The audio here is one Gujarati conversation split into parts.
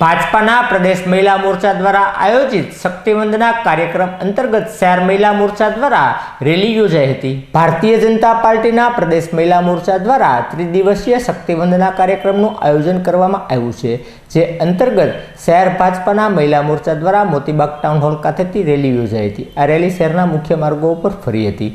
ભાજપાના પ્રદેશ મહિલા મોરચા દ્વારા આયોજિત શક્તિવંદના કાર્યક્રમ અંતર્ગત શહેર મહિલા મોરચા દ્વારા રેલી યોજાઈ હતી. ભારતીય જનતા પાર્ટીના પ્રદેશ મહિલા મોરચા દ્વારા ત્રિદિવસીય શક્તિવંદના કાર્યક્રમનું આયોજન કરવામાં આવ્યું છે, જે અંતર્ગત શહેર ભાજપાના મહિલા મોરચા દ્વારા મોતીબાગ ટાઉન હોલ ખાતેથી રેલી યોજાઈ હતી. આ રેલી શહેરના મુખ્ય માર્ગો ઉપર ફરી હતી.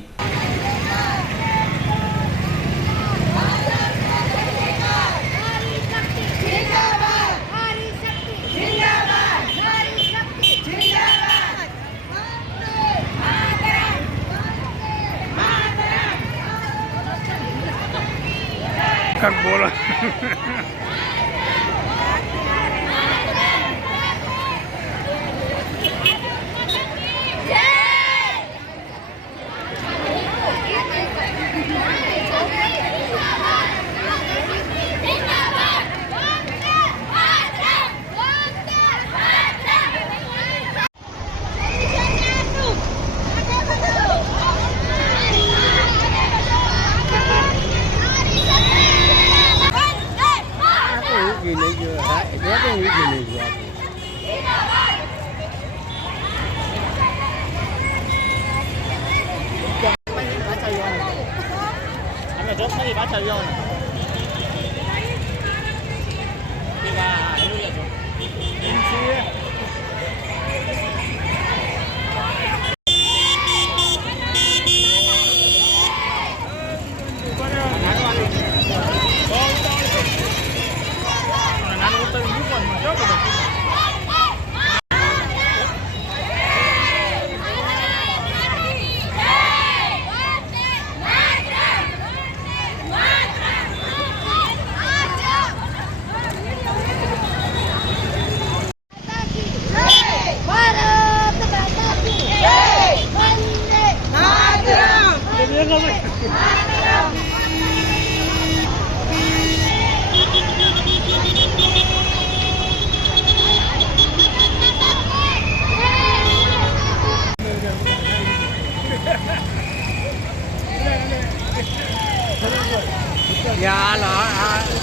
看过了。Yeah, no, I, I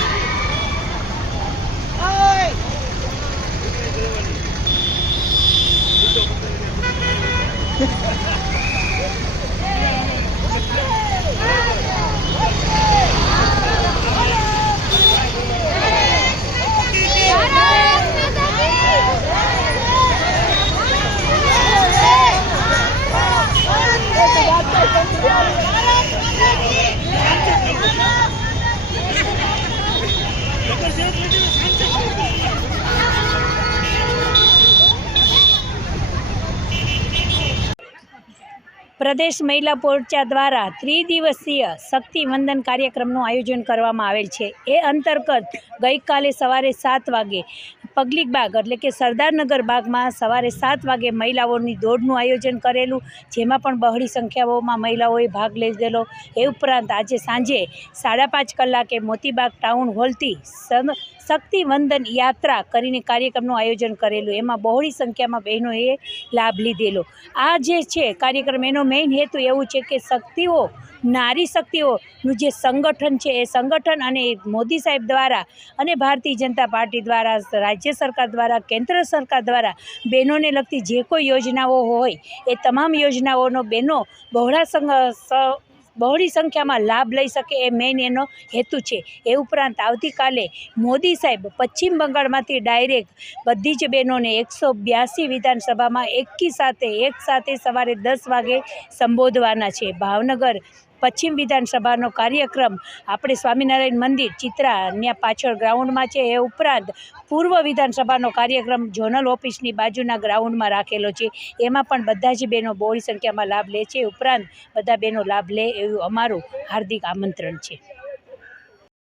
પ્રદેશ મહિલા મોરચા દ્વારા ત્રિદિવસીય શક્તિ વંદન કાર્યક્રમનું આયોજન કરવામાં આવેલ છે. એ અંતર્ગત ગઈકાલે સવારે સાત વાગે પબ્લિક બાગ એટલે કે સરદારનગર બાગમાં સવારે સાત વાગે મહિલાઓની દોડનું આયોજન કરેલું, જેમાં પણ બહોળી સંખ્યાઓમાં મહિલાઓએ ભાગ લીધેલો. એ ઉપરાંત આજે સાંજે સાડા પાંચ કલાકે મોતીબાગ ટાઉન હોલથી સમ શક્તિ વંદન યાત્રા કરીને કાર્યક્રમનું આયોજન કરેલું. એમાં બહોળી સંખ્યામાં બહેનોએ લાભ લીધેલો. આ જે છે કાર્યક્રમ, એનો મેઇન હેતુ એવું છે કે શક્તિઓ, નારી શક્તિઓનું જે સંગઠન છે, એ સંગઠન અને મોદી સાહેબ દ્વારા અને ભારતીય જનતા પાર્ટી દ્વારા, રાજ્ય સરકાર દ્વારા, કેન્દ્ર સરકાર દ્વારા બહેનોને લગતી જે કોઈ યોજનાઓ હોય, એ તમામ યોજનાઓનો બહેનો બહોળા સંગ બહોળી સંખ્યામાં લાભ લઈ શકે એ મેઇન એનો હેતુ છે. એ ઉપરાંત આવતીકાલે મોદી સાહેબ પશ્ચિમ બંગાળમાંથી ડાયરેક્ટ બધી જ બહેનોને એકસો બ્યાસી વિધાનસભામાં એકી સાથે, એક સાથે સવારે દસ વાગે સંબોધવાના છે. ભાવનગર પશ્ચિમ વિધાનસભાનો કાર્યક્રમ આપણે સ્વામિનારાયણ મંદિર, ચિત્રા ત્યાં પાછળ ગ્રાઉન્ડમાં છે. એ ઉપરાંત પૂર્વ વિધાનસભાનો કાર્યક્રમ ઝોનલ ઓફિસની બાજુના ગ્રાઉન્ડમાં રાખેલો છે. એમાં પણ બધા જ બહેનો બહોળી સંખ્યામાં લાભ લે છે. ઉપરાંત બધા બહેનો લાભ લે એવું અમારું હાર્દિક આમંત્રણ છે.